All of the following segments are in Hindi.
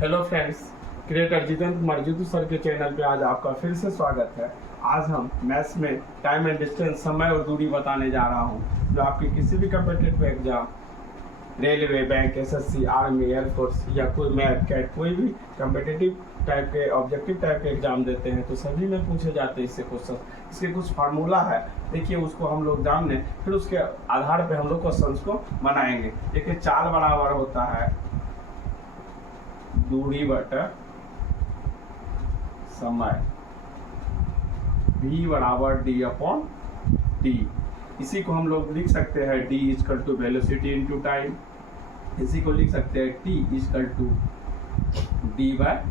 Hello friends, creator Jitendra Kumar Jeetu sir के चैनल पे आज आपका फिर से स्वागत है। आज हम मैथ्स में टाइम एंड डिस्टेंस, समय और दूरी बताने जा रहा हूँ, जो आपके किसी भी competitive exam, railway, bank, SSC, army, air force या कोई मैथ, कैट, कोई भी कॉम्पिटिटिव टाइप के, ऑब्जेक्टिव टाइप के एग्जाम देते हैं तो सभी में पूछे जाते हैं इससे क्वेश्चन। इसके कुछ फार्मूला है, देखिए उसको हम लोग जान लें, फिर उसके आधार पर हम लोग क्वेश्चन को बनाएंगे। देखिए चाल बराबर होता है दूरी बटा समय, v बराबर d अपॉन t। इसी को हम लोग लिख सकते हैं d equal to velocity into time. इसी को लिख सकते हैं t equal to d by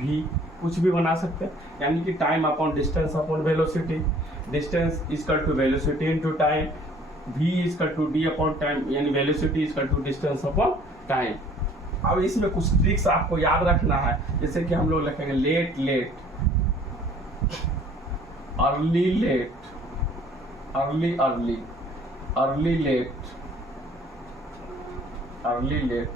v। कुछ भी बना सकते हैं, यानी कि time upon distance upon velocity, distance equal to velocity into time, v equal to d upon time, यानी velocity equal to distance upon time. अब इसमें कुछ ट्रिक्स आपको याद रखना है, जैसे कि हम लोग लिखेंगे late late, early late, early early, early late, early late,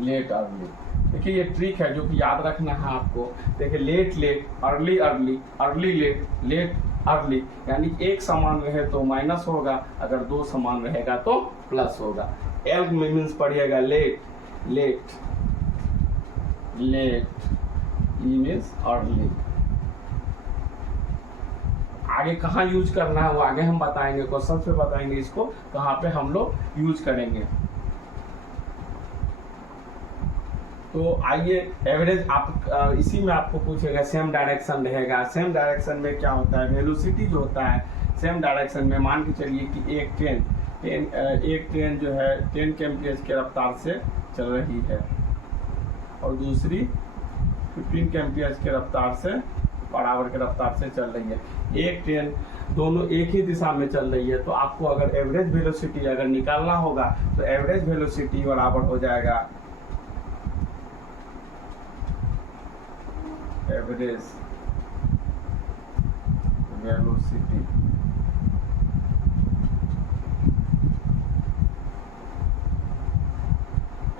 late early. देखिए ये ट्रिक है जो कि याद रखना है आपको। देखिए late late, early early, early late, late early, यानी एक समान रहे तो माइनस होगा, अगर दो समान रहेगा तो प्लस होगा। एल मीन्स पढ़िएगा late late, late, E means early. आगे कहाँ यूज करना है वो आगे हम बताएंगे, क्वेश्चन पे बताएंगे इसको कहाँ पे हम लोग यूज करेंगे। तो आइए एवरेज, आप इसी में आपको पूछेगा, सेम डायरेक्शन रहेगा। सेम डायरेक्शन में क्या होता है, वेलोसिटी जो होता है सेम डायरेक्शन में, मान के चलिए कि एक ट्रेन जो है 10 km की रफ्तार से चल रही है और दूसरी 15 km की रफ्तार से, बराबर की रफ्तार से चल रही है। एक ट्रेन दोनों एक ही दिशा में चल रही है, तो आपको अगर एवरेज वेलोसिटी अगर निकालना होगा तो एवरेज वेलोसिटी बराबर हो जाएगा average velocity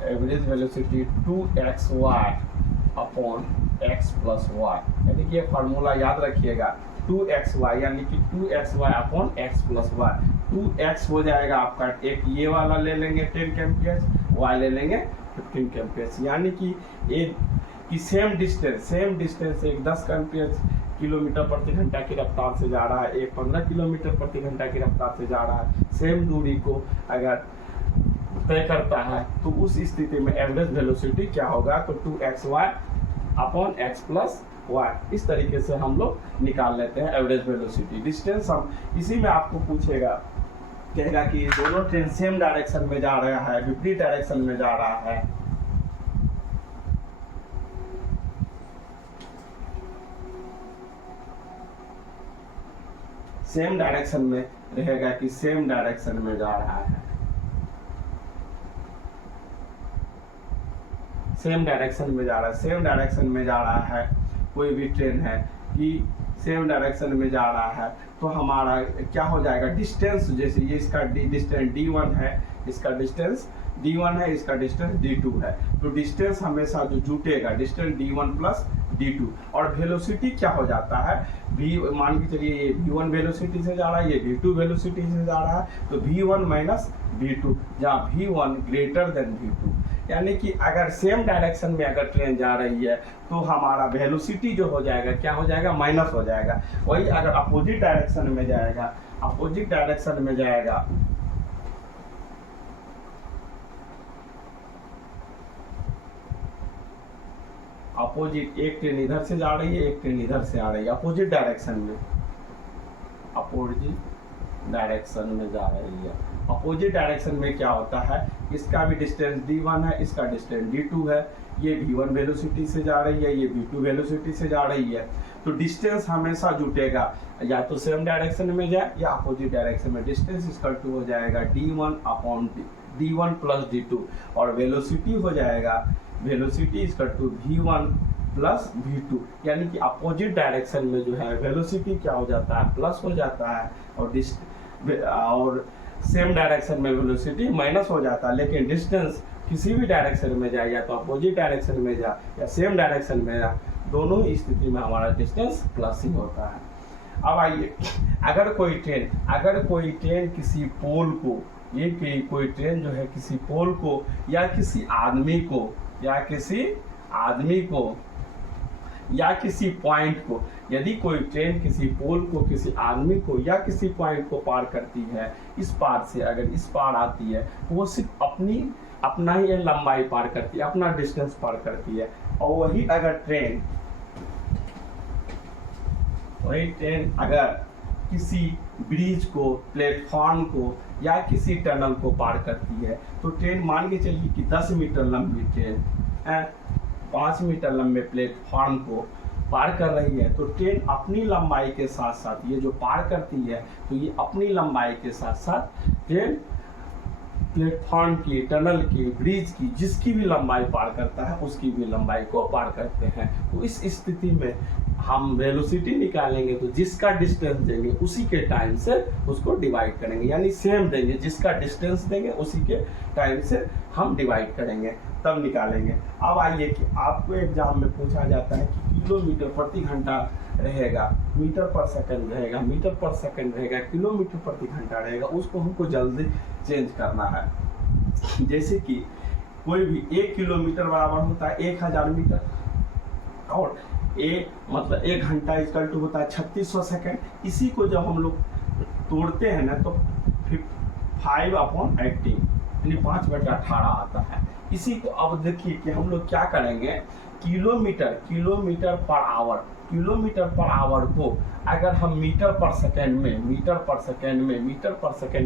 average velocity 2xy upon x plus y, यानी कि ये फार्मूला याद रखिएगा 2xy, यानी कि 2xy upon x plus y। 2x हो जाएगा आपका, एक ये वाला ले लेंगे 10 km, y ले लेंगे 15 km, यानी कि एक कि सेम डिस्टेंस एक 10 किलोमीटर प्रति घंटा की रफ्तार से जा रहा है, एक 15 किलोमीटर प्रति घंटा की रफ्तार से जा रहा है। सेम दूरी को अगर तय करता है तो उस स्थिति में एवरेज वेलोसिटी क्या होगा, तो 2xy upon x plus y। इस तरीके से हम लोग निकाल लेते हैं एवरेज वेलोसिटी। डिस्टेंस हम इसी में आपको पूछेगा, कहेगा कि दोनों ट्रेन सेम डायरेक्शन में जा रहा है, विपरीत डायरेक्शन में जा रहा है, सेम डायरेक्शन में रहेगा कि सेम डायरेक्शन में जा रहा है, सेम डायरेक्शन में जा रहा है, सेम डायरेक्शन में जा रहा है। कोई भी ट्रेन है कि सेम डायरेक्शन में जा रहा है, तो हमारा क्या हो जाएगा, डिस्टेंस, जैसे ये इसका डिस्टेंस d1 है, इसका डिस्टेंस d1 है, इसका डिस्टेंस d2 है, तो डिस्टेंस हमेशा जो जुटेगा डिस्टेंस d1 प्लस d2। और वेलोसिटी क्या हो जाता है, v, मान के चलिए ये v1 वेलोसिटी से जा रहा है, ये v2 वेलोसिटी से जा रहा है, तो v1 माइनस v2, जहाँ v1 ग्रेटर देन v2, यानी कि अगर सेम डायरेक्शन में अगर ट्रेन जा रही है तो हमारा वेलोसिटी जो हो जाएगा क्या हो जाएगा, माइनस हो जाएगा। वही अगर अपोजिट डायरेक्शन में जाएगा, अपोजिट डायरेक्शन में जाएगा, अपोजिट, एक ट्रेन इधर से जा रही है, एक ट्रेन इधर से आ रही है, अपोजिट डायरेक्शन में, अपोजिट डायरेक्शन में जा रही है। अपोजिट डायरेक्शन में क्या होता है, इसका भी डिस्टेंस d1 है, इसका डिस्टेंस d2 है, ये v1 वेलोसिटी से जा रही है, ये v2 वेलोसिटी से जा रही है, तो डिस्टेंस हमेशा जुटेगा, या तो सेम डायरेक्शन में जाए या अपोजिट डायरेक्शन में। डिस्टेंस इक्वल टू हो जाएगा d1 upon d1 plus d2, और वेलोसिटी हो जाएगा, velocity equal to v1 plus v2, यानी कि अपोजिट डायरेक्शन में जो है वेलोसिटी क्या हो जाता है, प्लस हो जाता है, और सेम डायरेक्शन में वेलोसिटी माइनस हो जाता है, लेकिन डिस्टेंस किसी भी डायरेक्शन में जाए, या तो अपोजिट डायरेक्शन में जा या सेम डायरेक्शन में जा, दोनों ही स्थिति में हमारा डिस्टेंस प्लस ही होता है। अब आइए, अगर कोई ट्रेन किसी पोल को, ये कोई ट्रेन जो है किसी पोल को या किसी आदमी को या किसी पॉइंट को, यदि कोई ट्रेन किसी पोल को, किसी आदमी को या किसी पॉइंट को पार करती है, इस पार से अगर इस पार आती है, तो वो सिर्फ अपना ही लंबाई पार करती है, अपना डिस्टेंस पार करती है। और वही ट्रेन अगर किसी ब्रिज को, प्लेटफॉर्म को या किसी टनल को पार करती है, तो ट्रेन मान के चलिए कि 10 मीटर लंबी ट्रेन 5 मीटर लंबे प्लेटफॉर्म को पार कर रही है, तो ट्रेन अपनी लंबाई के साथ साथ, ये जो पार करती है, तो ये अपनी लंबाई के साथ साथ ट्रेन प्लेटफॉर्म की, टनल की, ब्रिज की, जिसकी भी लंबाई पार करता है उसकी भी लंबाई को पार करते हैं। तो इस स्थिति में हम वेलोसिटी निकालेंगे, तो जिसका डिस्टेंस देंगे उसी के टाइम से उसको डिवाइड करेंगे, यानी सेम देंगे, जिसका डिस्टेंस देंगे उसी के टाइम से हम डिवाइड करेंगे, तब निकालेंगे। अब आइए कि आपको एग्जाम में पूछा जाता है कि किलोमीटर प्रति घंटा रहेगा, मीटर पर सेकंड रहेगा, मीटर पर सेकंड रहेगा, किलोमीटर प्रति घंटा रहेगा, उसको हमको जल्दी चेंज करना है। जैसे कि कोई भी 1 किलोमीटर बराबर होता है 1000 मीटर, और मतलब 1 घंटा इक्वल टू होता है 3600 सेकंड। इसी को जब हम लोग तोड़ते हैं ना, तो 5/18 यानी 5/18 आता है। इसी को अब देखिए कि हम लोग क्या करेंगे, किलोमीटर पर आवर को अगर हम मीटर पर सेकंड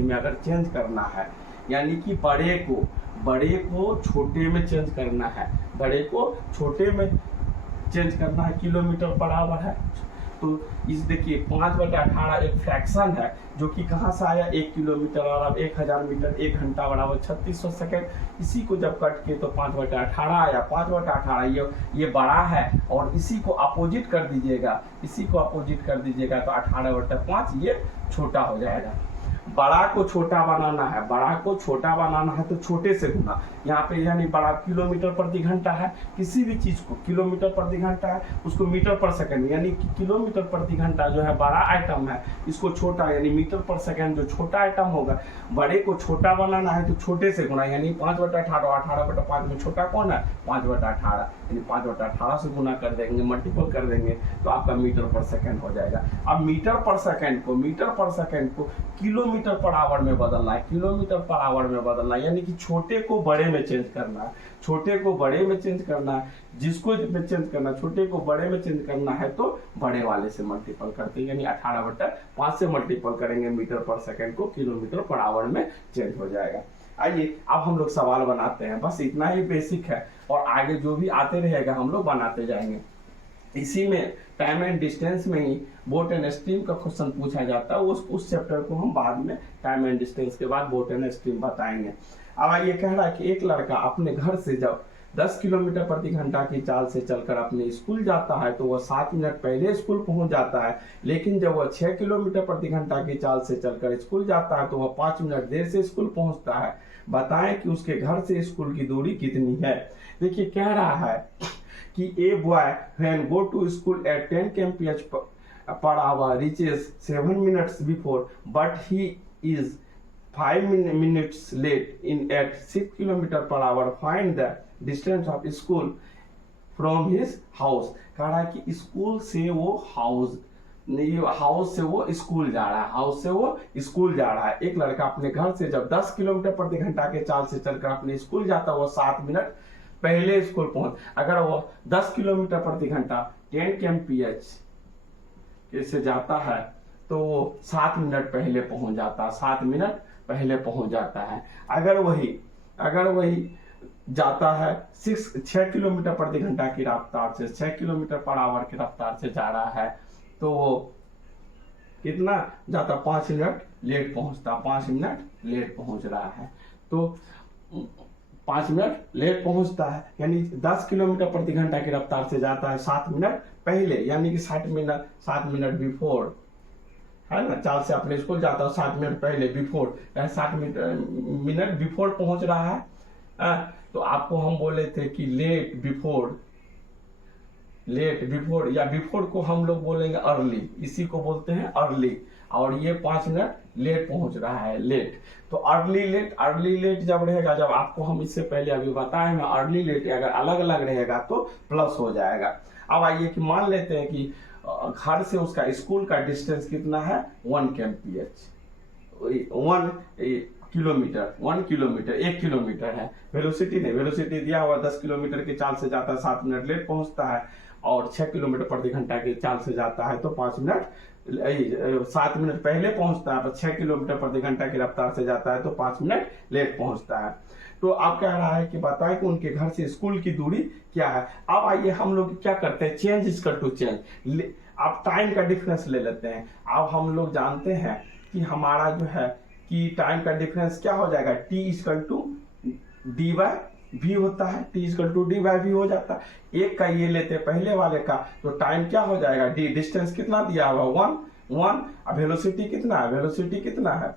में अगर चेंज करना है, यानी कि बड़े को छोटे में चेंज करना है, किलोमीटर पर आवर है। तो इस देखिए 5/18 एक फ्रैक्शन है, जो कि कहाँ से आया, 1 किलोमीटर और 1000 मीटर, 1 घंटा बराबर 3600 सेकंड। इसी को जब कट के तो 5/18 आया। 5/18 ये बड़ा है, और इसी को अपोजिट कर दीजिएगा, तो 18/5 ये छोटा हो जाएगा। बड़ा को छोटा बनाना है तो छोटे से गुना, यहाँ पे यानी बड़ा किलोमीटर प्रति घंटा है, किसी भी चीज को किलोमीटर प्रति घंटा है, उसको मीटर पर सेकंड, यानी कि किलोमीटर प्रति घंटा जो है बड़ा आइटम है, इसको छोटा यानी मीटर पर सेकंड जो छोटा आइटम होगा, बड़े को छोटा बनाना है तो छोटे से गुना, यानी 5/18, 18/5 में छोटा कौन है, 5/18, यानी 5/18 से गुना कर देंगे, मल्टीपल कर देंगे, तो आपका मीटर पर सेकंड हो जाएगा। अब मीटर पर सेकंड को किलोमीटर पर आवर में बदलना है, यानी कि छोटे को बड़े में चेंज करना है, जिसको में चेंज करना, छोटे को बड़े में चेंज करना है तो बड़े वाले से मल्टीपल करते हैं, यानी 18/5 से मल्टीपल करेंगे मीटर पर सेकंड को, किलोमीटर पर आवर में चेंज हो जाएगा। आइए अब हम लोग सवाल बनाते हैं, बस इतना ही बेसिक है, और आगे जो भी आते रहेगा हम लोग बनाते जाएंगे। इसी में टाइम एंड डिस्टेंस में ही बोट एंड स्ट्रीम का क्वेश्चन पूछा जाता है, उस चैप्टर को हम बाद में टाइम एंड डिस्टेंस के बाद बोट एंड स्ट्रीम बताएंगे। अब ये कह रहा है कि एक लड़का अपने घर से जब 10 किलोमीटर प्रति घंटा की चाल से चलकर अपने स्कूल जाता है, तो वह 7 मिनट पहले स्कूल पहुंच जाता है, लेकिन जब वह 6 किलोमीटर प्रति घंटा की चाल से चलकर स्कूल जाता है तो वह 5 मिनट देर से स्कूल पहुंचता है। बताएं कि उसके घर से स्कूल की दूरी कितनी है। देखिए कह रहा है कि a boy when go to school at 10 kmph per hour reaches 7 minutes before, but he is 5 minutes late in at 6 km/h. Find the distance of school from his house. कह रहा है कि स्कूल से वो हाउस से वो स्कूल जा रहा है, एक लड़का अपने घर से जब 10 किलोमीटर प्रति घंटा के चाल से चलकर अपने स्कूल जाता है, वो 7 मिनट पहले स्कूल पहुंच, अगर वो 10 किलोमीटर प्रति घंटा 10 kmph से जाता है तो वो 7 मिनट पहले पहुंच जाता है। अगर वही जाता है 6 किलोमीटर प्रति घंटा की रफ्तार से, 6 किलोमीटर पर आवर की रफ्तार से जा रहा है, तो वो कितना जाता, 5 मिनट लेट पहुंच रहा है, तो 5 मिनट लेट पहुंचता है, यानी 10 किलोमीटर प्रति घंटा की रफ्तार से जाता है 7 मिनट पहले, यानी कि 7 मिनट बिफोर है ना, चाल से अपने स्कूल जाता है 7 मिनट पहले, बिफोर 7 मिनट बिफोर पहुंच रहा है। तो आपको हम बोले थे कि लेट बिफोर या बिफोर को हम लोग बोलेंगे अर्ली, इसी को बोलते हैं अर्ली। और ये 5 मिनट लेट पहुंच रहा है, लेट। तो अर्ली लेट जब रहेगा, जब आपको हम इससे पहले अभी बताए हैं, अर्ली लेट अगर अलग अलग रहेगा तो प्लस हो जाएगा। अब आइए कि मान लेते हैं कि घर से उसका स्कूल का डिस्टेंस कितना है 1 kmph, 1 किलोमीटर, 1 किलोमीटर है। वेलोसिटी नहीं, वेलोसिटी दिया हुआ 10 किलोमीटर की चाल से जाता है 7 मिनट लेट पहुंचता है, और 6 किलोमीटर प्रति घंटा की चाल से जाता है तो 5 मिनट 7 मिनट पहले पहुंचता है, 6 किलोमीटर प्रति घंटा की रफ्तार से जाता है तो 5 मिनट लेट पहुंचता है। तो आप कह रहा है कि बताएं कि उनके घर से स्कूल की दूरी क्या है। अब आइए हम लोग क्या करते हैं, चेंज इक्वल टू चेंज। अब टाइम का डिफरेंस ले लेते हैं। अब हम लोग जानते हैं कि हमारा जो है कि टाइम का डिफरेंस क्या हो जाएगा, T equal to D by V होता है, T equal to D by V हो जाता है। एक का ये लेते हैं पहले वाले का, तो टाइम क्या हो जाएगा, डी डिस्टेंस कितना दिया हुआ 1, अब वेलोसिटी कितना है, वेलोसिटी कितना है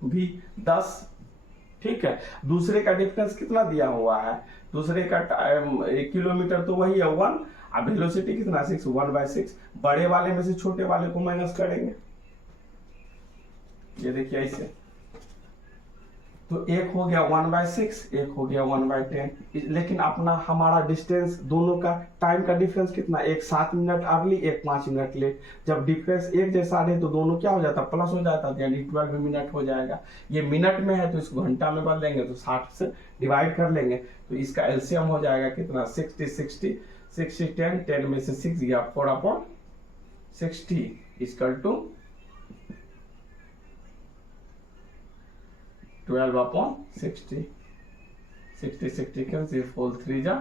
v 10, ठीक है। दूसरे का डिफरेंस कितना दिया हुआ है, दूसरे का 1 किलोमीटर तो वही है 1, अब वेलोसिटी कितना 6, 1/6। बड़े वाले में से छोटे वाले को माइनस करेंगे, ये देखिए ऐसे, तो एक हो गया 1/6, एक हो गया 1/10। लेकिन अपना हमारा डिस्टेंस दोनों का टाइम का डिफरेंस कितना, एक 7 मिनट अर्ली, एक 5 मिनट लेट। जब डिफरेंस एक जैसा रहे तो दोनों क्या हो जाता, प्लस हो जाता, यानी 12 मिनट हो जाएगा। ये मिनट में है तो इसको घंटा में बदलेंगे तो 60 से डिवाइड कर लेंगे, तो इसका एलसीएम हो जाएगा कितना 60 10 में से 6 गया 4/60 इक्वल टू 12/60। 60 कैंसिल, 4 3 जा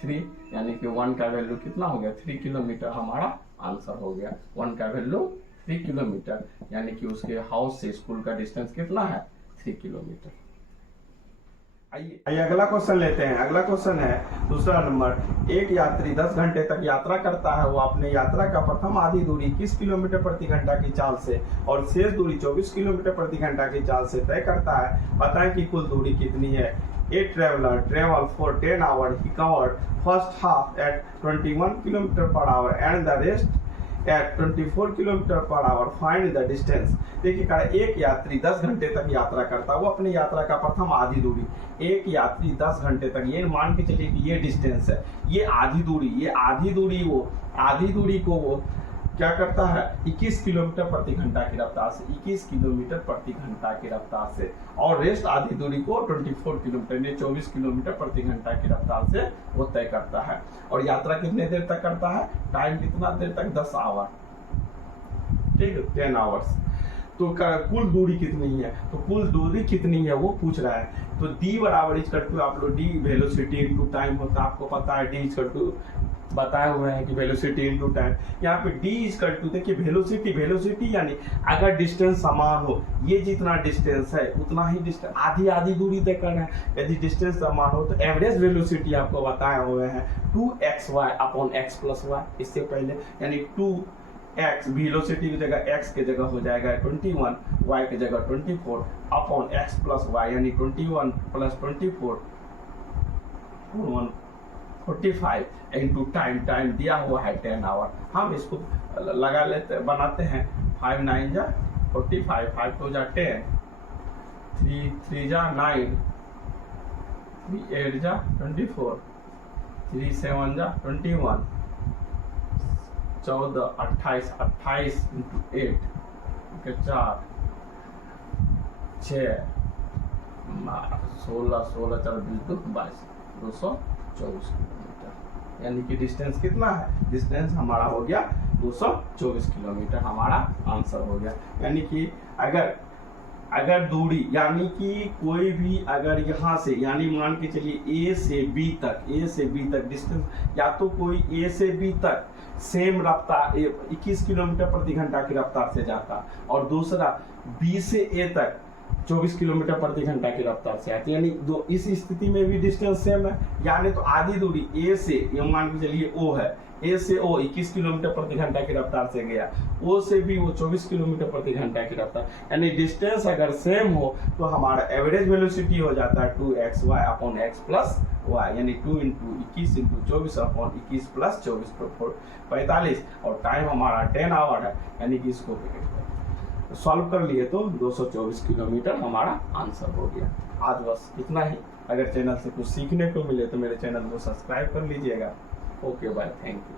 3, यानी कि 1 का वैल्यू कितना हो गया 3 किलोमीटर, हमारा आंसर हो गया 1 का वैल्यू 3 किलोमीटर, यानी कि उसके हाउस से स्कूल का डिस्टेंस कितना है 3 किलोमीटर। आइए अगला क्वेश्चन लेते हैं। अगला क्वेश्चन है दूसरा नंबर। एक यात्री 10 घंटे तक यात्रा करता है, वो अपने यात्रा का प्रथम आधी दूरी 21 किलोमीटर प्रति घंटा की चाल से और शेष दूरी 24 किलोमीटर प्रति घंटा की चाल से तय करता है। बताएं कि कुल दूरी कितनी है। A traveller travel for 10 hour, he covered first half at 21 kilometre per hour and the rest at 24 kilometre per hour, find the distance. देखिए एक यात्री 10 घंटे तक यात्रा करता है, वो अपनी यात्रा का प्रथम आधी दूरी, एक यात्री 10 घंटे तक, ये मान के चलिए कि ये डिस्टेंस है, ये आधी दूरी को वो क्या करता है 21 किलोमीटर प्रति घंटा की रफ्तार से, 21 किलोमीटर प्रति घंटा की रफ्तार से, और रेस्ट आधी दूरी को 24 किलोमीटर ने 24 किलोमीटर प्रति घंटा की रफ्तार से वो तय करता है। और यात्रा कितने देर तक करता है, टाइम कितना देर तक 10 आवर, ठीक है 10 आवर्स। तो कुल दूरी कितनी है, तो कुल दूरी कितनी है वो पूछ रहा है। तो डी बराबर इक्वल टू, आप लोग डी वेलोसिटी इनटू टाइम होता है, आपको पता है डी इक्वल टू बताए हुए हैं कि वेलोसिटी इनटू टाइम। यहाँ पे डी इक्वल टू, देखिए वेलोसिटी यानी अगर डिस्टेंस समान हो, ये जितना डिस्टेंस है उतना ही डिस्टेंस आधी दूरी तय करना है। यदि डिस्टेंस समान हो तो एवरेज वेलोसिटी आपको बताए हुए हैं 2xy upon x plus y, इससे पहले यानी 2x वेलोसिटी की जगह x के जगह हो जाएगा 21, y की जगह 24 अपॉन x प्लस y, यानी 21 प्लस 24 45 इंटू टाइम दिया हुआ है 10 आवर। हम इसको लगा लेते बनाते हैं, 5 9 जा 45, 5 2 जा 10, 3 3 जा 9, 3 8 जा 24, 3 7 जा 21, 14 28 इंटू 8 के 4 6 16 16 4 22 224 किलोमीटर, यानी कि डिस्टेंस कितना है, डिस्टेंस हमारा हो गया 224 किलोमीटर, हमारा आंसर हो गया। यानी कि अगर दूरी यानी कि कोई भी अगर यहाँ से यानी मान के चलिए ए से बी तक डिस्टेंस, या तो कोई ए से बी तक सेम रफ्तार 21 किलोमीटर प्रति घंटा की रफ्तार से जाता, और दूसरा बी से ए तक 24 किलोमीटर प्रति घंटा की रफ्तार से आती है, यानी दो इस स्थिति में भी डिस्टेंस सेम है, यानी तो आधी दूरी ए से, ये मान के चलिए ओ है, ए से ओ 21 किलोमीटर प्रति घंटा की रफ्तार से गया, ओ से भी वो 24 किलोमीटर प्रति घंटा की रफ्तार, यानी डिस्टेंस अगर सेम हो तो हमारा एवरेज वेलोसिटी हो जाता है 2xy upon x plus y, यानी 2 इंटू 21 इंटू 24 अपॉन 21 प्लस 24 तो 45, और टाइम हमारा 10 आवर है, यानी कि इसको सॉल्व कर लिए तो 224 किलोमीटर हमारा आंसर हो गया। आज बस इतना ही। अगर चैनल से कुछ सीखने को मिले तो मेरे चैनल को सब्सक्राइब कर लीजिएगा। Okay bye, thank you.